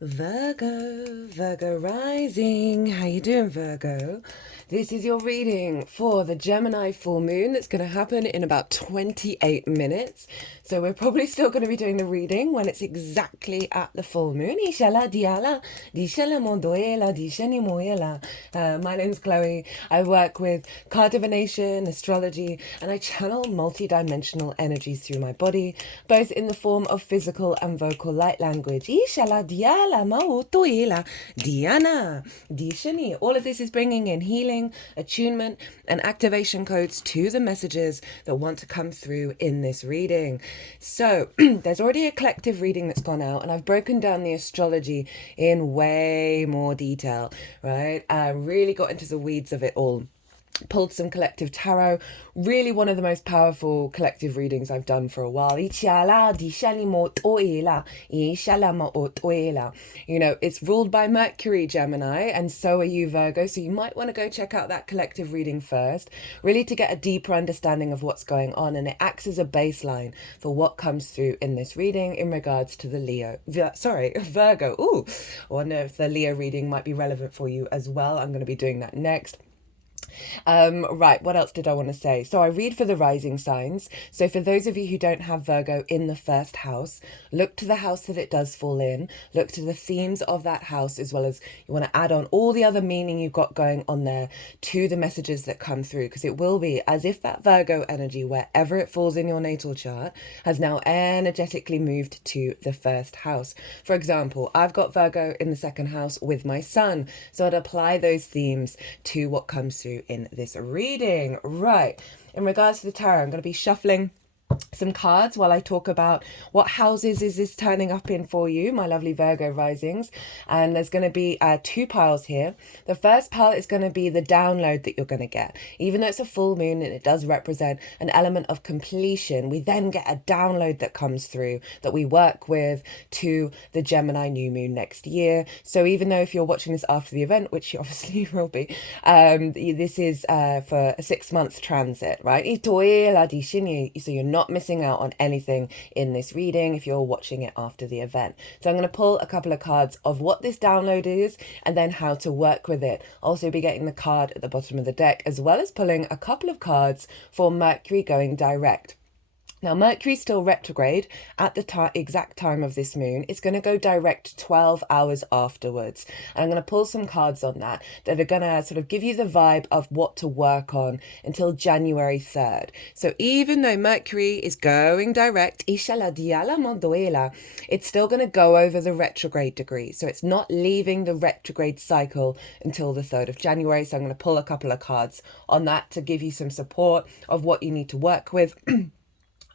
Virgo rising. How you doing, Virgo? This is your reading for the Gemini full moon that's going to happen in about 28 minutes. So we're probably still going to be doing the reading when it's exactly at the full moon. My name's Chloe. I work with card divination, astrology, and I channel multi-dimensional energies through my body, both in the form of physical and vocal light language. Diana, Dishani. All of this is bringing in healing, attunement, and activation codes to the messages that want to come through in this reading. So there's already a collective reading that's gone out, and I've broken down the astrology in way more detail, right? I really got into the weeds of it all. Pulled some collective tarot, really one of the most powerful collective readings I've done for a while. You know, it's ruled by Mercury, Gemini, and so are you, Virgo, so you might want to go check out that collective reading first, really to get a deeper understanding of what's going on, and it acts as a baseline for what comes through in this reading in regards to the Virgo. Ooh, I wonder if the Leo reading might be relevant for you as well. I'm going to be doing that next. Right, what else did I want to say? So I read for the rising signs. So for those of you who don't have Virgo in the first house, look to the house that it does fall in. Look to the themes of that house, as well as you want to add on all the other meaning you've got going on there to the messages that come through, because it will be as if that Virgo energy, wherever it falls in your natal chart, has now energetically moved to the first house. For example, I've got Virgo in the second house with my sun, so I'd apply those themes to what comes through in this reading. Right, in regards to the tarot, I'm going to be shuffling some cards while I talk about what houses is this turning up in for you, my lovely Virgo risings. And there's going to be two piles here. The first pile is going to be the download that you're going to get. Even though it's a full moon and it does represent an element of completion, we then get a download that comes through that we work with to the Gemini new moon next year. So even though if you're watching this after the event, which you obviously will be, this is for a 6-month transit, right? So you're not missing out on anything in this reading if you're watching it after the event. So I'm going to pull a couple of cards of what this download is and then how to work with it. Also be getting the card at the bottom of the deck, as well as pulling a couple of cards for Mercury going direct. Now, Mercury's still retrograde at the exact time of this moon. It's going to go direct 12 hours afterwards. And I'm going to pull some cards on that are going to sort of give you the vibe of what to work on until January 3rd. So even though Mercury is going direct, it's still going to go over the retrograde degree. So it's not leaving the retrograde cycle until the 3rd of January. So I'm going to pull a couple of cards on that to give you some support of what you need to work with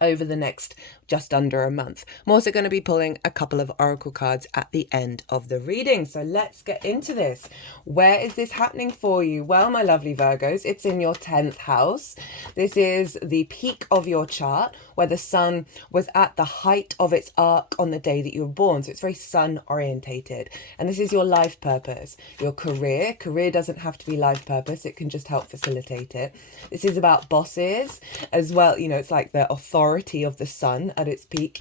over the next just under a month. I'm also going to be pulling a couple of oracle cards at the end of the reading. So let's get into this. Where is this happening for you? Well, my lovely Virgos, it's in your 10th house. This is the peak of your chart where the sun was at the height of its arc on the day that you were born. So it's very sun orientated. And this is your life purpose, your career. Career doesn't have to be life purpose. It can just help facilitate it. This is about bosses as well. You know, it's like the authority of the sun at its peak.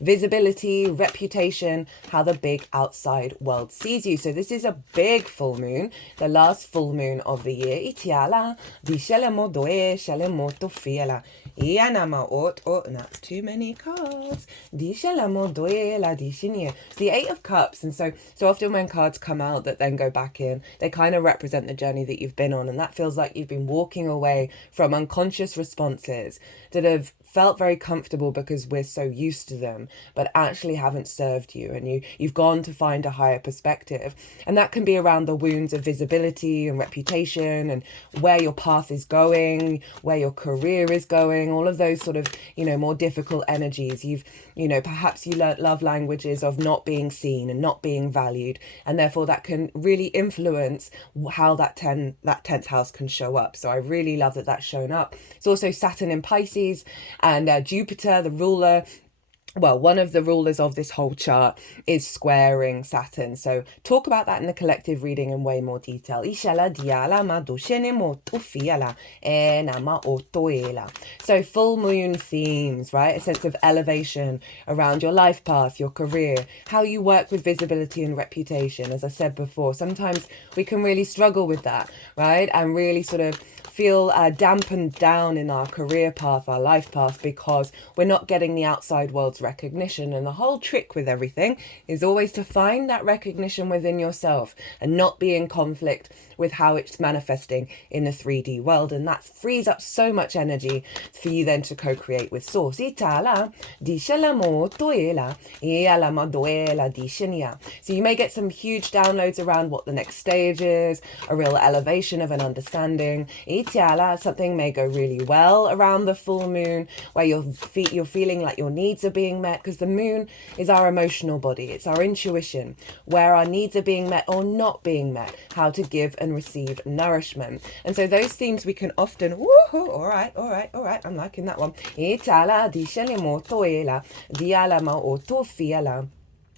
Visibility, reputation, how the big outside world sees you. So this is a big full moon, the last full moon of the year. That's too many cards. The 8 of Cups. And so often when cards come out that then go back in, they kind of represent the journey that you've been on. And that feels like you've been walking away from unconscious responses that have felt very comfortable because we're so used to them, but actually haven't served you, and you've gone to find a higher perspective. And that can be around the wounds of visibility and reputation and where your path is going, where your career is going, all of those sort of, you know, more difficult energies. Perhaps you learnt love languages of not being seen and not being valued, and therefore that can really influence how that 10th house can show up. So I really love that that's shown up. It's also Saturn in Pisces and Jupiter, the ruler well, one of the rulers of this whole chart is squaring Saturn. So talk about that in the collective reading in way more detail. So full moon themes, right? A sense of elevation around your life path, your career, how you work with visibility and reputation. As I said before, sometimes we can really struggle with that, right? And really sort of feel dampened down in our career path, our life path, because we're not getting the outside world's recognition. And the whole trick with everything is always to find that recognition within yourself and not be in conflict with how it's manifesting in the 3D world. And that frees up so much energy for you then to co-create with Source. So you may get some huge downloads around what the next stage is, a real elevation of an understanding. Something may go really well around the full moon, where you're feeling like your needs are being met, because the moon is our emotional body. It's our intuition, where our needs are being met or not being met, how to give and receive nourishment. And so those themes we can often, all right, I'm liking that one.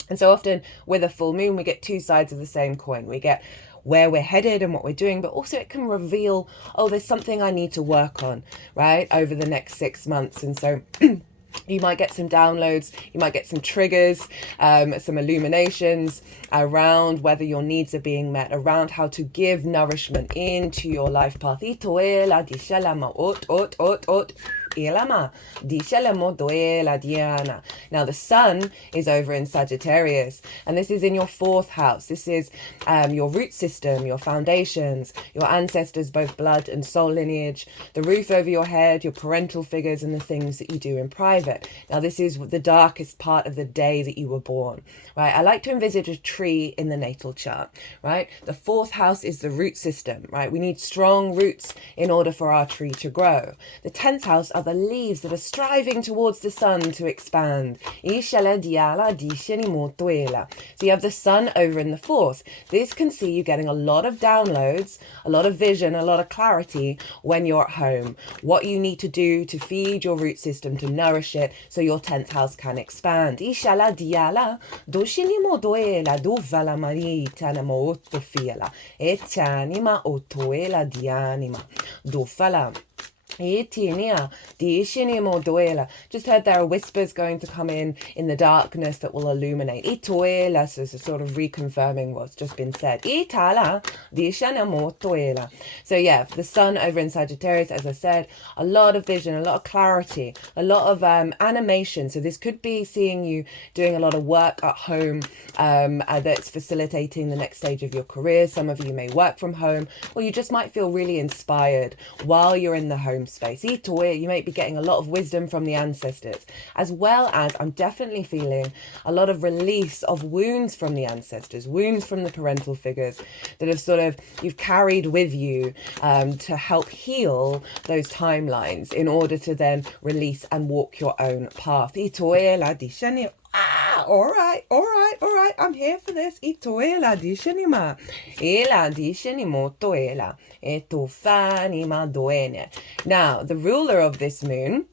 And so often with a full moon, we get two sides of the same coin. We get where we're headed and what we're doing, but also it can reveal, oh, there's something I need to work on, right, over the next 6 months. And so you might get some downloads, you might get some triggers, some illuminations around whether your needs are being met, around how to give nourishment into your life path. Now the sun is over in Sagittarius, and this is in your 4th house. This is your root system, your foundations, your ancestors, both blood and soul lineage, the roof over your head, your parental figures, and the things that you do in private. Now this is the darkest part of the day that you were born, right? I like to envisage a tree in the natal chart, right? The 4th house is the root system, right? We need strong roots in order for our tree to grow. The 10th house are the leaves that are striving towards the sun to expand. So you have the sun over in the 4th. This can see you getting a lot of downloads, a lot of vision, a lot of clarity when you're at home. What you need to do to feed your root system, to nourish it, so your 10th house can expand. Just heard there are whispers going to come in the darkness that will illuminate. So sort of reconfirming what's just been said. So yeah, the sun over in Sagittarius, as I said, a lot of vision, a lot of clarity, a lot of animation. So this could be seeing you doing a lot of work at home that's facilitating the next stage of your career. Some of you may work from home, or you just might feel really inspired while you're in the home space. You might be getting a lot of wisdom from the ancestors, as well as I'm definitely feeling a lot of release of wounds from the ancestors, wounds from the parental figures that have sort of you've carried with you to help heal those timelines in order to then release and walk your own path. All right. I'm here for this. Now, the ruler of this moon,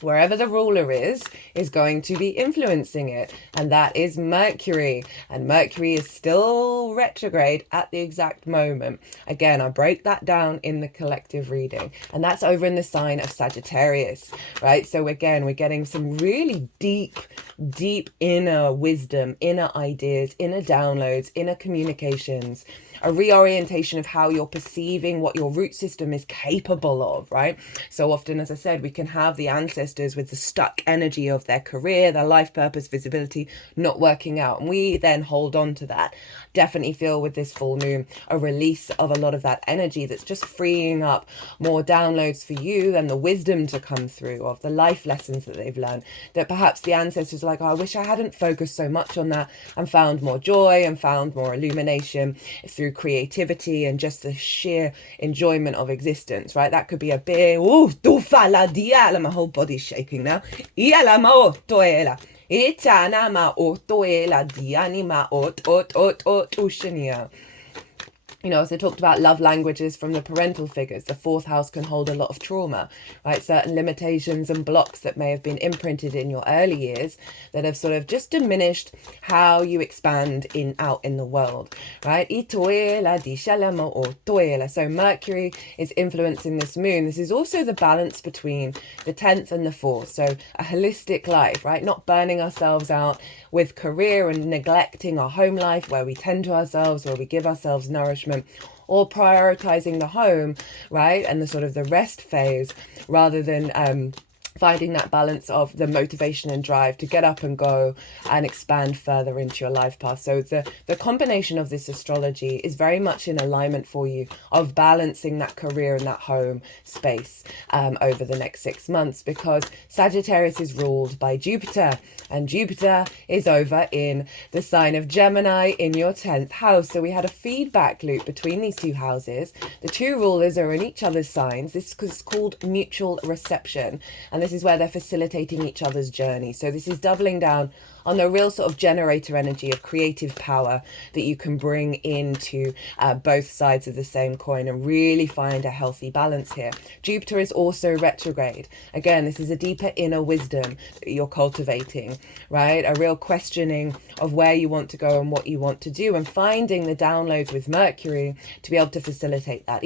wherever the ruler is going to be influencing it, and that is Mercury. And Mercury is still retrograde at the exact moment. Again, I break that down in the collective reading, and that's over in the sign of Sagittarius, right? So again, we're getting some really deep inner wisdom, inner ideas, inner downloads, inner communications, a reorientation of how you're perceiving what your root system is capable of, right? So often, as I said, we can have the ancestors with the stuck energy of their career, their life purpose, visibility not working out, and we then hold on to that. Definitely feel with this full moon a release of a lot of that energy that's just freeing up more downloads for you and the wisdom to come through of the life lessons that they've learned, that perhaps the ancestors are like, oh, I wish I hadn't focused so much on that and found more joy and found more illumination through creativity and just the sheer enjoyment of existence, right? That could be a big, my whole body's shaking now. You know, as I talked about love languages from the parental figures, the fourth house can hold a lot of trauma, right? Certain limitations and blocks that may have been imprinted in your early years that have sort of just diminished how you expand out in the world, right? So Mercury is influencing this moon. This is also the balance between the 10th and the 4th. So a holistic life, right? Not burning ourselves out with career and neglecting our home life, where we tend to ourselves, where we give ourselves nourishment, or prioritizing the home, right? And the sort of the rest phase, rather than finding that balance of the motivation and drive to get up and go and expand further into your life path. So the combination of this astrology is very much in alignment for you of balancing that career and that home space over the next 6 months, because Sagittarius is ruled by Jupiter, and Jupiter is over in the sign of Gemini in your 10th house. So we had a feedback loop between these two houses. The two rulers are in each other's signs. This is called mutual reception, and this is where they're facilitating each other's journey. So this is doubling down on the real sort of generator energy of creative power that you can bring into both sides of the same coin and really find a healthy balance here. Jupiter is also retrograde. Again, this is a deeper inner wisdom that you're cultivating, right? A real questioning of where you want to go and what you want to do, and finding the downloads with Mercury to be able to facilitate that.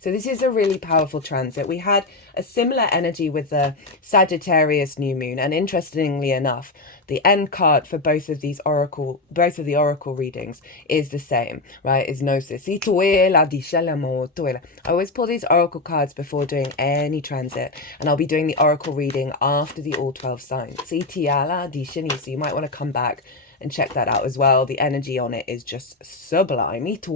So this is a really powerful transit. We had a similar energy with the Sagittarius new moon, and interestingly enough, the end card for both of the oracle readings is the same, right? Is Gnosis. I always pull these oracle cards before doing any transit, and I'll be doing the oracle reading after the all 12 signs. So you might want to come back and check that out as well. The energy on it is just sublime. And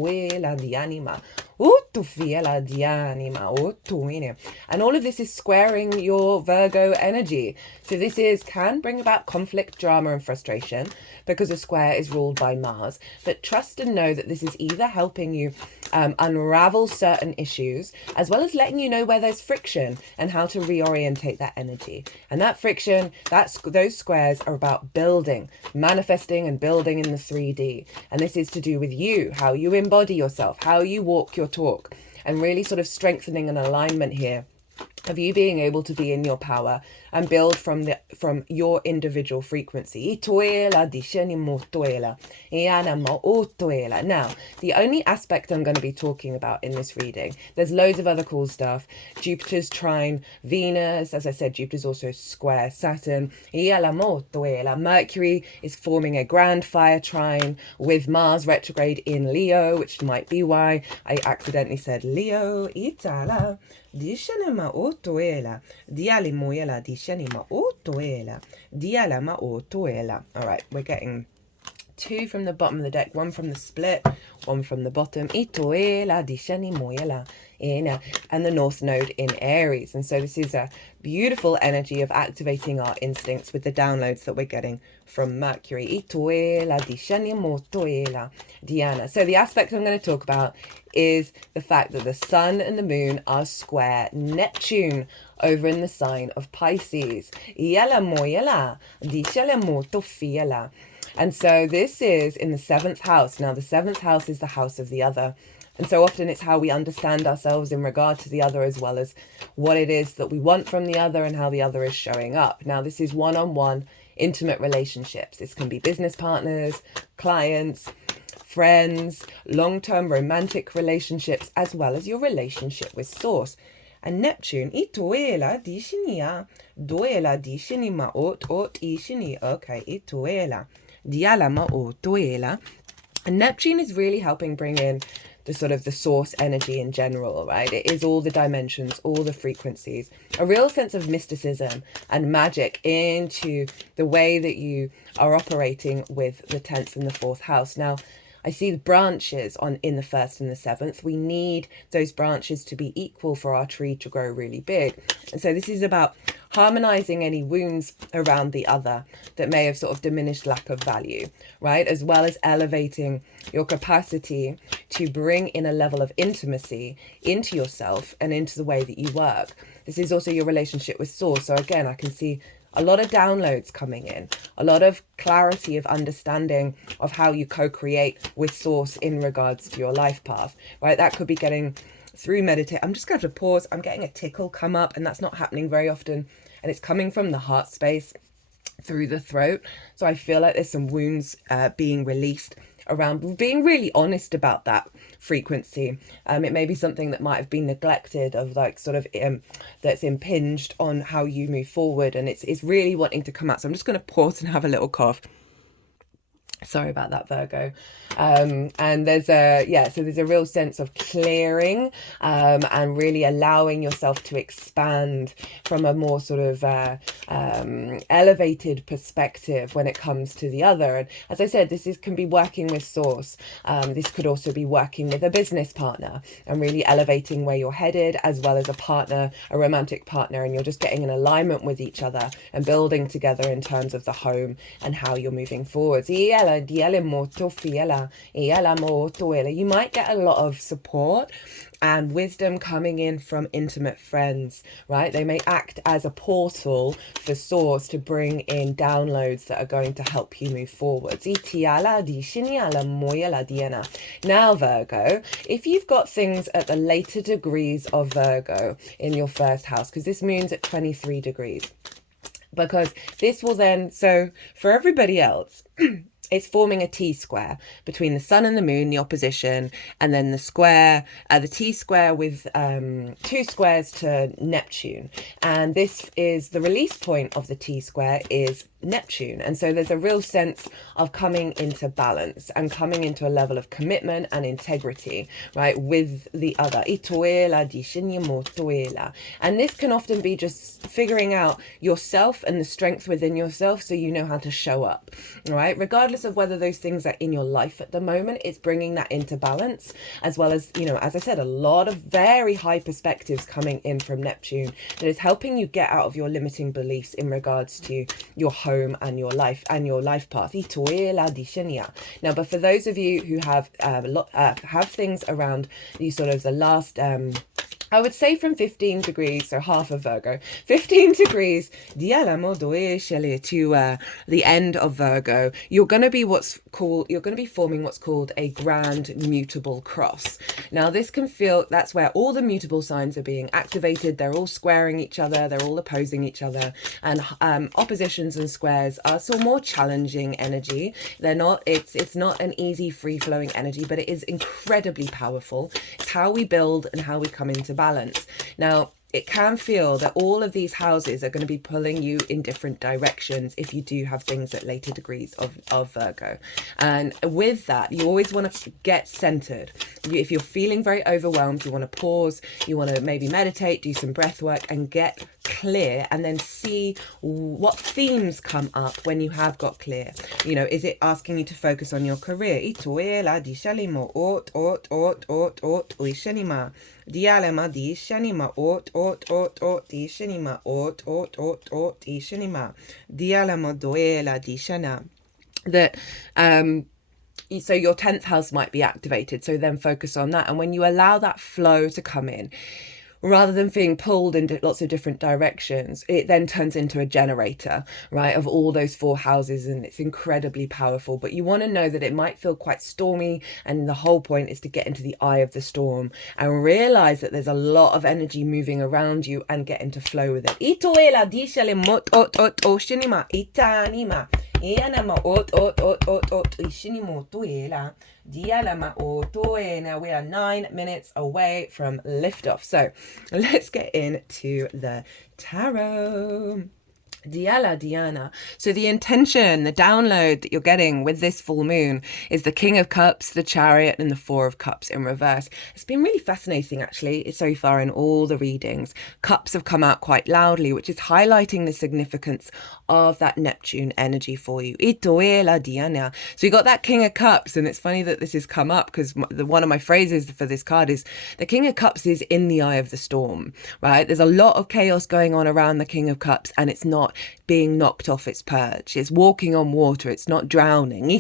all of this is squaring your Virgo energy. So this can bring about conflict, drama and frustration, because a square is ruled by Mars. But trust and know that this is either helping you unravel certain issues, as well as letting you know where there's friction and how to reorientate that energy. And that friction, those squares are about building, manifesting and building in the 3D. And this is to do with you, how you embody yourself, how you walk your talk, and really sort of strengthening an alignment here of you being able to be in your power and build from your individual frequency. Now, the only aspect I'm going to be talking about in this reading, there's loads of other cool stuff. Jupiter's trine Venus, as I said, Jupiter's also square Saturn. Mercury is forming a grand fire trine with Mars retrograde in Leo, which might be why I accidentally said Leo. Itala. Dishanima otoela, dialimoela, dishanima otoela, dialama otoela. All right, we're getting 2 from the bottom of the deck, 1 from the split, 1 from the bottom. Itoela, dishanimoela, and the North Node in Aries. And so this is a beautiful energy of activating our instincts with the downloads that we're getting from Mercury. Itoela, dishanimotoela, Diana. So the aspect I'm going to talk about is the fact that the sun and the moon are square Neptune over in the sign of Pisces. And so this is in the 7th house. Now the 7th house is the house of the other. And so often it's how we understand ourselves in regard to the other, as well as what it is that we want from the other and how the other is showing up. Now this is one-on-one intimate relationships. This can be business partners, clients, friends, long-term romantic relationships, as well as your relationship with Source. And Neptune, itoela dishinia, doela dishinima ot ishini. Okay, itoela, dialama otoela. And Neptune is really helping bring in the sort of the source energy in general, right? It is all the dimensions, all the frequencies, a real sense of mysticism and magic into the way that you are operating with the 10th and the 4th house. Now, I see the branches in the 1st and the 7th. We need those branches to be equal for our tree to grow really big. And so this is about harmonizing any wounds around the other that may have sort of diminished lack of value, right? As well as elevating your capacity to bring in a level of intimacy into yourself and into the way that you work. This is also your relationship with Source. So again, I can see a lot of downloads coming in, a lot of clarity of understanding of how you co-create with source in regards to your life path, right? That could be getting through meditate. I'm just going to have to pause. I'm getting a tickle come up, and that's not happening very often. And it's coming from the heart space through the throat. So I feel like there's some wounds being released around being really honest about that frequency. It may be something that might have been neglected, of like sort of that's impinged on how you move forward, and it's really wanting to come out. So I'm just going to pause and have a little cough. Sorry about that, Virgo. And there's a real sense of clearing and really allowing yourself to expand from a more sort of elevated perspective when it comes to the other. And as I said, can be working with source. This could also be working with a business partner and really elevating where you're headed, as well as a partner, a romantic partner, and you're just getting in alignment with each other and building together in terms of the home and how you're moving forwards. You might get a lot of support and wisdom coming in from intimate friends, right? They may act as a portal for source to bring in downloads that are going to help you move forwards. Now, Virgo, if you've got things at the later degrees of Virgo in your first house, because this moon's at 23 degrees, because this will then, so for everybody else, it's forming a T-square between the sun and the moon, the opposition, and then the square, the T-square with 2 squares to Neptune. And this is the release point of the T-square is Neptune. And so there's a real sense of coming into balance and coming into a level of commitment and integrity, right, with the other. And this can often be just figuring out yourself and the strength within yourself, so you know how to show up, right? Regardless of whether those things are in your life at the moment, it's bringing that into balance, as well as, you know, as I said, a lot of very high perspectives coming in from Neptune that is helping you get out of your limiting beliefs in regards to your home and your life path. Now, but for those of you who have things around the sort of the last I would say from 15 degrees, so half of Virgo, 15 degrees to the end of Virgo, you're going to be forming what's called a grand mutable cross. Now, this can feel, that's where all the mutable signs are being activated. They're all squaring each other. They're all opposing each other. And oppositions and squares are sort of more challenging energy. They're not, it's not an easy, free-flowing energy, but it is incredibly powerful. It's how we build and how we come into balance. Now, it can feel that all of these houses are going to be pulling you in different directions if you do have things at later degrees of Virgo. And with that, you always want to get centered. If you're feeling very overwhelmed, you want to pause, you want to maybe meditate, do some breath work and get clear, and then see what themes come up when you have got clear. You know, is it asking you to focus on your career? Dialema di shanima di shanima di shanima dialema doela di shana. That so your 10th house might be activated, so then focus on that. And when you allow that flow to come in, rather than being pulled in lots of different directions, it then turns into a generator, right, of all those 4 houses, and it's incredibly powerful. But you want to know that it might feel quite stormy, and the whole point is to get into the eye of the storm and realize that there's a lot of energy moving around you and get into flow with it. We are 9 minutes away from liftoff. So let's get into the tarot. Diana. So the intention, the download that you're getting with this full moon is the King of Cups, the Chariot, and the 4 of Cups in reverse. It's been really fascinating, actually, so far in all the readings. Cups have come out quite loudly, which is highlighting the significance of that Neptune energy for you. Diana. So you got that King of Cups, and it's funny that this has come up because one of my phrases for this card is the King of Cups is in the eye of the storm, right? There's a lot of chaos going on around the King of Cups, and it's not not being knocked off its perch. It's walking on water. It's not drowning. So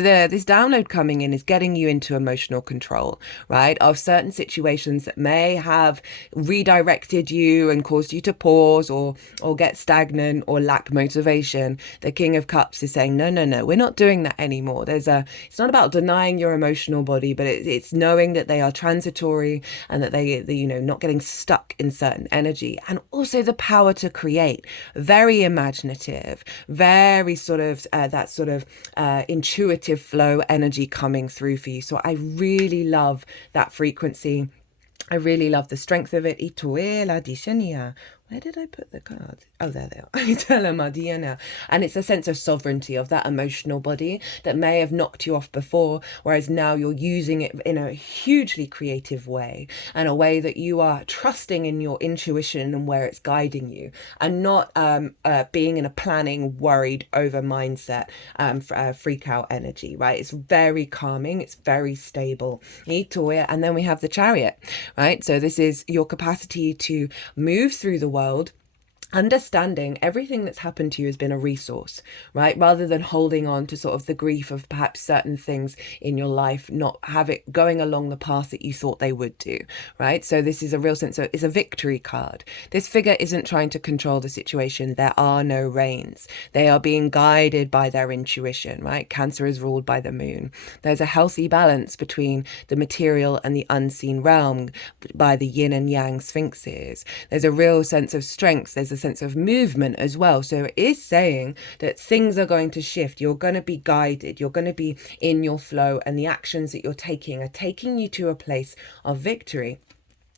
this download coming in is getting you into emotional control, right, of certain situations that may have redirected you and caused you to pause or get stagnant or lack motivation. The King of Cups is saying, no, we're not doing that anymore. It's not about denying your emotional body, but it's knowing that they are transitory and that they not getting stuck in certain energy. And also the power to create, very imaginative, very sort of that sort of intuitive flow energy coming through for you. So I really love that frequency. I really love the strength of it. Where did I put the cards? Oh, there they are. And it's a sense of sovereignty of that emotional body that may have knocked you off before, whereas now you're using it in a hugely creative way, and a way that you are trusting in your intuition and where it's guiding you, and not being in a planning, worried over mindset, freak out energy, right? It's very calming. It's very stable. And then we have the Chariot, right? So this is your capacity to move through the world, understanding everything that's happened to you has been a resource, right? Rather than holding on to sort of the grief of perhaps certain things in your life, not have it going along the path that you thought they would do, right? So this is a real sense of, it's a victory card. This figure isn't trying to control the situation. There are no reins. They are being guided by their intuition, right? Cancer is ruled by the moon. There's a healthy balance between the material and the unseen realm by the yin and yang sphinxes. There's a real sense of strength. There's a sense of movement as well. So it is saying that things are going to shift. You're going to be guided. You're going to be in your flow, and the actions that you're taking are taking you to a place of victory.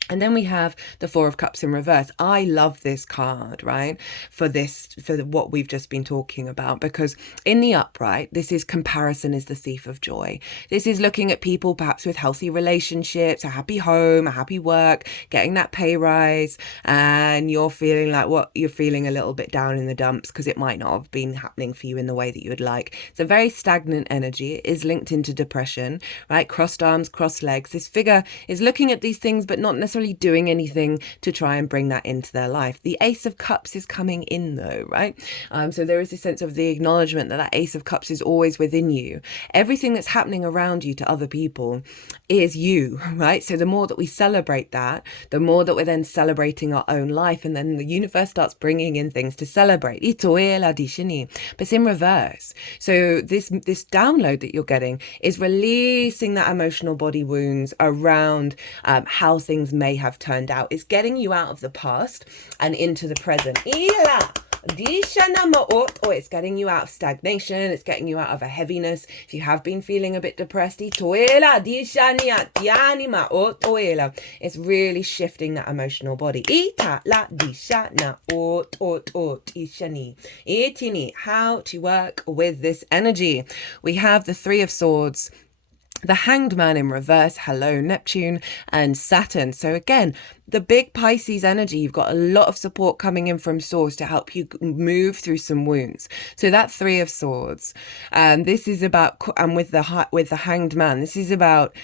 And then we have the Four of Cups in reverse. I love this card, right? For what we've just been talking about, because in the upright, this is comparison is the thief of joy. This is looking at people perhaps with healthy relationships, a happy home, a happy work, getting that pay rise, and you're feeling like you're feeling a little bit down in the dumps because it might not have been happening for you in the way that you would like. It's a very stagnant energy. It is linked into depression, right? Crossed arms, crossed legs. This figure is looking at these things, but not necessarily doing anything to try and bring that into their life. The Ace of Cups is coming in though, right? So there is a sense of the acknowledgement that Ace of Cups is always within you. Everything that's happening around you to other people is you, right? So the more that we celebrate that, the more that we're then celebrating our own life, and then the universe starts bringing in things to celebrate. But it's in reverse. So this download that you're getting is releasing that emotional body wounds around how things may have turned out. It's getting you out of the past and into the present. It's getting you out of stagnation. It's getting you out of a heaviness. If you have been feeling a bit depressed, it's really shifting that emotional body. How to work with this energy. We have the Three of Swords, the Hanged Man in reverse, hello Neptune, and Saturn. So again, the big Pisces energy, you've got a lot of support coming in from Source to help you move through some wounds. So that Three of Swords, this is about, and with the Hanged Man, this is about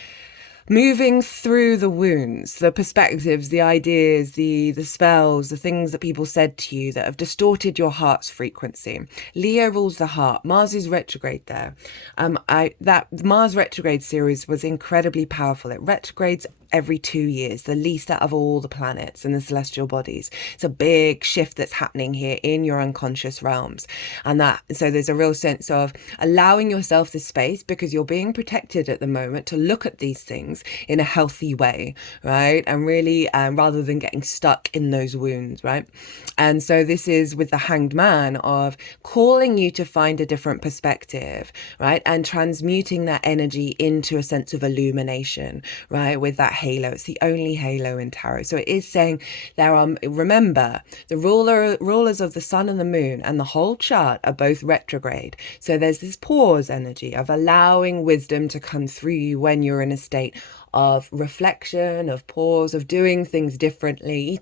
moving through the wounds, the perspectives, the ideas, the spells, the things that people said to you that have distorted your heart's frequency. Leo rules the heart. Mars is retrograde there. That Mars retrograde series was incredibly powerful. It retrogrades every 2 years, the least out of all the planets and the celestial bodies. It's a big shift that's happening here in your unconscious realms. And so there's a real sense of allowing yourself the space, because you're being protected at the moment, to look at these things in a healthy way, right? And really, rather than getting stuck in those wounds, right? And so this is with the Hanged Man of calling you to find a different perspective, right? And transmuting that energy into a sense of illumination, right? With that halo. It's the only halo in tarot. So it is saying remember, the rulers of the sun and the moon and the whole chart are both retrograde. So there's this pause energy of allowing wisdom to come through you when you're in a state of reflection, of pause, of doing things differently.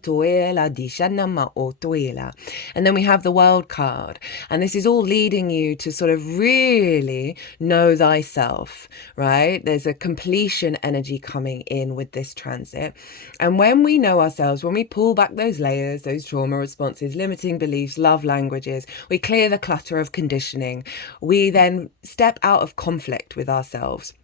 And then we have the World card. And this is all leading you to sort of really know thyself, right? There's a completion energy coming in with this transit. And when we know ourselves, when we pull back those layers, those trauma responses, limiting beliefs, love languages, we clear the clutter of conditioning. We then step out of conflict with ourselves.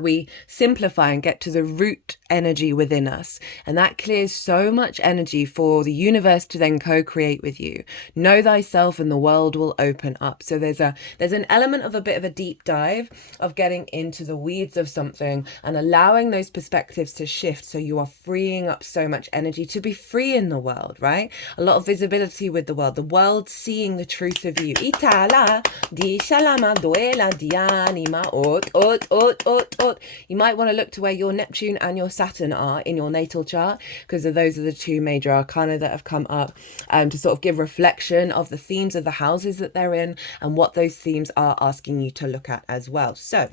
We simplify and get to the root energy within us, and that clears so much energy for the universe to then co-create with you. Know thyself and the world will open up. So there's an element of a bit of a deep dive of getting into the weeds of something and allowing those perspectives to shift, so you are freeing up so much energy to be free in the world, right? A lot of visibility with the world seeing the truth of you. Itala di shalama duela dianima ot. You might want to look to where your Neptune and your Saturn are in your natal chart, because those are the two major arcana that have come up to sort of give reflection of the themes of the houses that they're in and what those themes are asking you to look at as well. So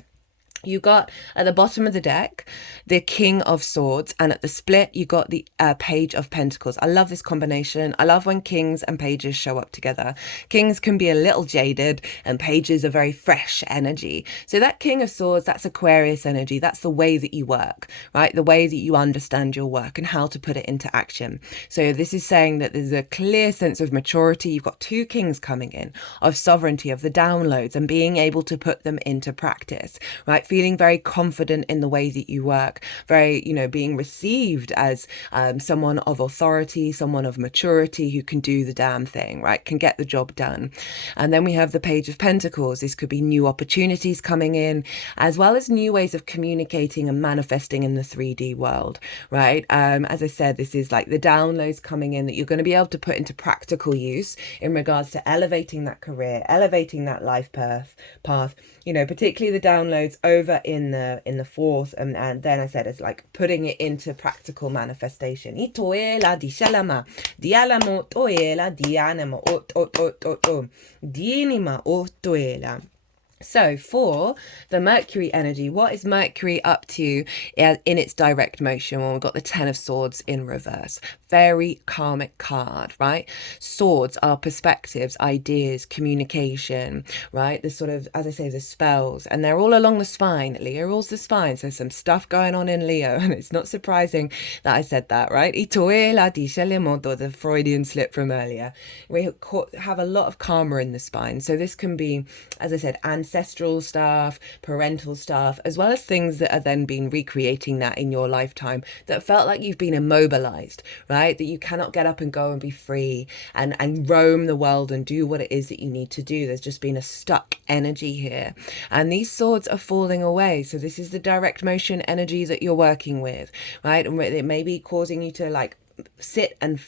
you got at the bottom of the deck the King of Swords, and at the split you got the Page of Pentacles. I love this combination. I love when kings and pages show up together. Kings can be a little jaded and pages are very fresh energy. So that King of Swords, that's Aquarius energy. That's the way that you work, right? The way that you understand your work and how to put it into action. So this is saying that there's a clear sense of maturity. You've got two kings coming in, of sovereignty, of the downloads, and being able to put them into practice, right? Feeling very confident in the way that you work, very, being received as someone of authority, someone of maturity who can do the damn thing, right? Can get the job done. And then we have the Page of Pentacles. This could be new opportunities coming in, as well as new ways of communicating and manifesting in the 3D world, right? As I said, this is like the downloads coming in that you're going to be able to put into practical use in regards to elevating that career, elevating that life path, particularly the downloads over in the fourth, and then I said it's like putting it into practical manifestation. Itoela di shalama dialamo toela dianamo dinima otoela. So for the Mercury energy, what is Mercury up to in its direct motion? Well, we've got the Ten of Swords in reverse. Very karmic card, right? Swords are perspectives, ideas, communication, right? The sort of, as I say, the spells, and they're all along the spine. Leo rules the spine, so some stuff going on in Leo, and it's not surprising that I said that, right? Itoela di shelemoto, the Freudian slip from earlier. We have a lot of karma in the spine, so this can be, as I said, ancestral stuff, parental stuff, as well as things that are then being recreating that in your lifetime that felt like you've been immobilized, right? That you cannot get up and go and be free and roam the world and do what it is that you need to do. There's just been a stuck energy here. And these swords are falling away. So this is the direct motion energy that you're working with, right? And it may be causing you to like sit and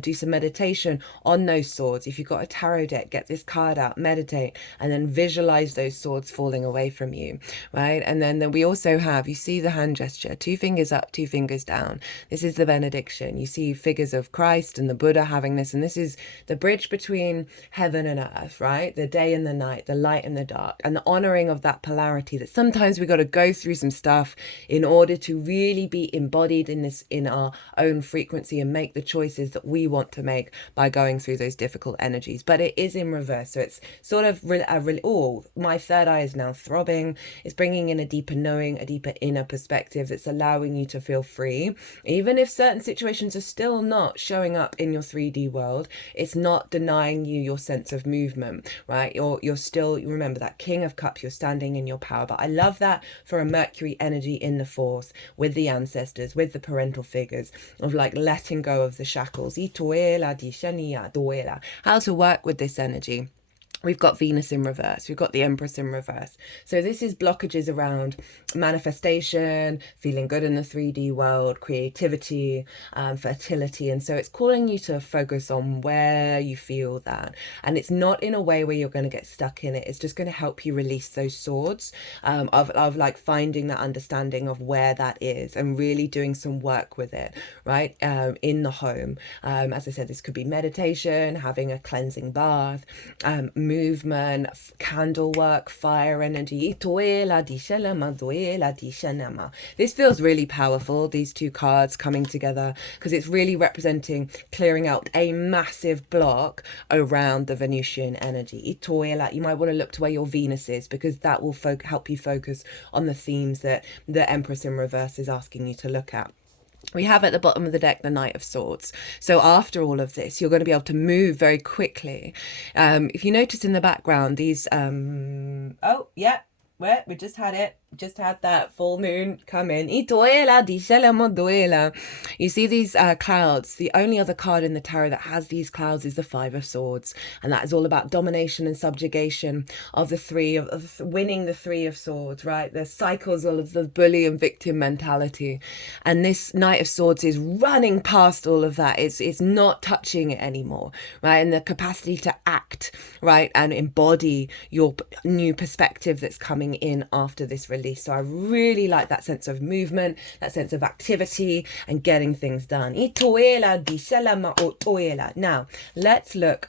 do some meditation on those swords. If you've got a tarot deck, get this card out, meditate, and then visualize those swords falling away from you, right? And then we also have, you see the hand gesture, 2 fingers up, 2 fingers down. This is the benediction. You see figures of Christ and the Buddha having this, and this is the bridge between heaven and earth, right? The day and the night, the light and the dark, and the honoring of that polarity, that sometimes we got to go through some stuff in order to really be embodied in our own frequency and make the choices that we want to make by going through those difficult energies. But it is in reverse, so it's sort of my third eye is now throbbing. It's bringing in a deeper knowing, a deeper inner perspective that's allowing you to feel free, even if certain situations are still not showing up in your 3D world. It's not denying you your sense of movement, right? You're still, remember that King of Cups, you're standing in your power. But I love that for a Mercury energy in the fourth, with the ancestors, with the parental figures, of like letting go of the shackles. How to work with this energy. We've got Venus in reverse. We've got the Empress in reverse. So this is blockages around manifestation, feeling good in the 3D world, creativity, fertility. And so it's calling you to focus on where you feel that. And it's not in a way where you're going to get stuck in it. It's just going to help you release those swords of like finding that understanding of where that is and really doing some work with it, right? In the home. As I said, this could be meditation, having a cleansing bath, movement, candle work, fire energy. This feels really powerful, these two cards coming together, because it's really representing clearing out a massive block around the Venusian energy. You might want to look to where your Venus is, because that will help you focus on the themes that the Empress in reverse is asking you to look at. We have at the bottom of the deck the Knight of Swords. So after all of this, you're going to be able to move very quickly. If you notice in the background, these... oh, yeah. Well, we just had it. Just had that full moon come in. You see these clouds. The only other card in the tarot that has these clouds is the Five of Swords. And that is all about domination and subjugation of the three, of winning the Three of Swords, right? The cycles of the bully and victim mentality. And this Knight of Swords is running past all of that. It's not touching it anymore, right? And the capacity to act, right? And embody your new perspective that's coming in after this release. So I really like that sense of movement, that sense of activity and getting things done. Now, let's look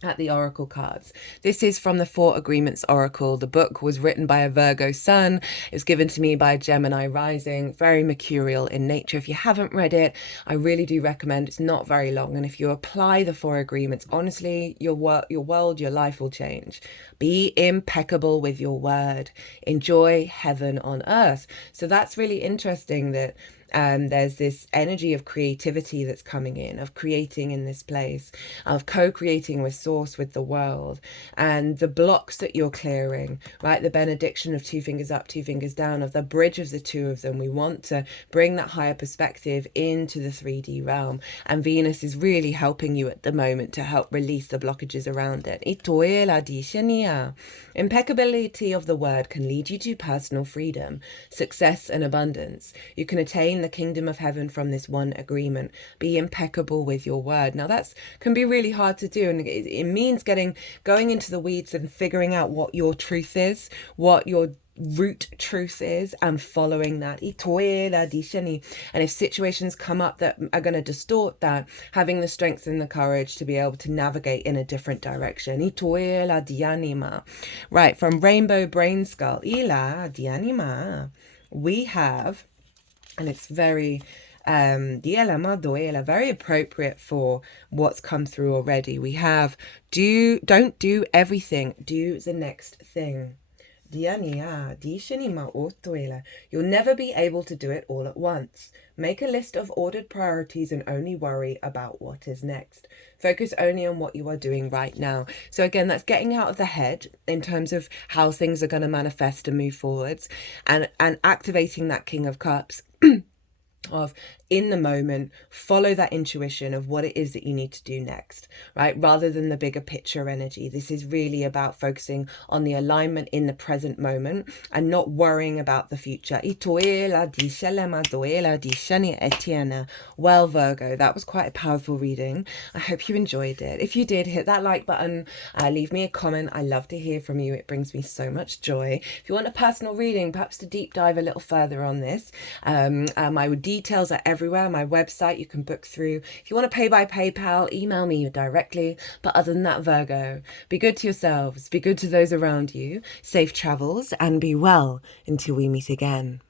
at the oracle cards. This is from the Four Agreements Oracle. The book was written by a Virgo sun. It was given to me by a Gemini rising, very mercurial in nature. If you haven't read it, I really do recommend. It's not very long, and if you apply the Four Agreements, honestly, your world, your life will change. Be impeccable with your word. Enjoy heaven on earth. So that's really interesting that there's this energy of creativity that's coming in, of creating in this place, of co-creating with source, with the world, and the blocks that you're clearing, right? The benediction of two fingers up, two fingers down, of the bridge of the two of them. We want to bring that higher perspective into the 3D realm, and Venus is really helping you at the moment to help release the blockages around it. Impeccability of the word can lead you to personal freedom, success and abundance. You can attain the kingdom of heaven from this one agreement. Be impeccable with your word. Now that can be really hard to do, and it means going into the weeds and figuring out what your truth is, what your root truth is, and following that. And if situations come up that are going to distort that, having the strength and the courage to be able to navigate in a different direction. Right, from Rainbow Brainskull, we have, and it's very very appropriate for what's come through already. We have don't do everything, do the next thing. You'll never be able to do it all at once. Make a list of ordered priorities and only worry about what is next. Focus only on what you are doing right now. So again, that's getting out of the head in terms of how things are going to manifest and move forwards, and activating that King of Cups of in the moment, follow that intuition of what it is that you need to do next, right? Rather than the bigger picture energy. This is really about focusing on the alignment in the present moment and not worrying about the future. Well, Virgo, that was quite a powerful reading. I hope you enjoyed it. If you did, hit that like button, leave me a comment. I love to hear from you. It brings me so much joy. If you want a personal reading, perhaps to deep dive a little further on this, my details are everywhere. My website, you can book through. If you want to pay by PayPal, email me directly. But other than that, Virgo, be good to yourselves, be good to those around you, safe travels, and be well until we meet again.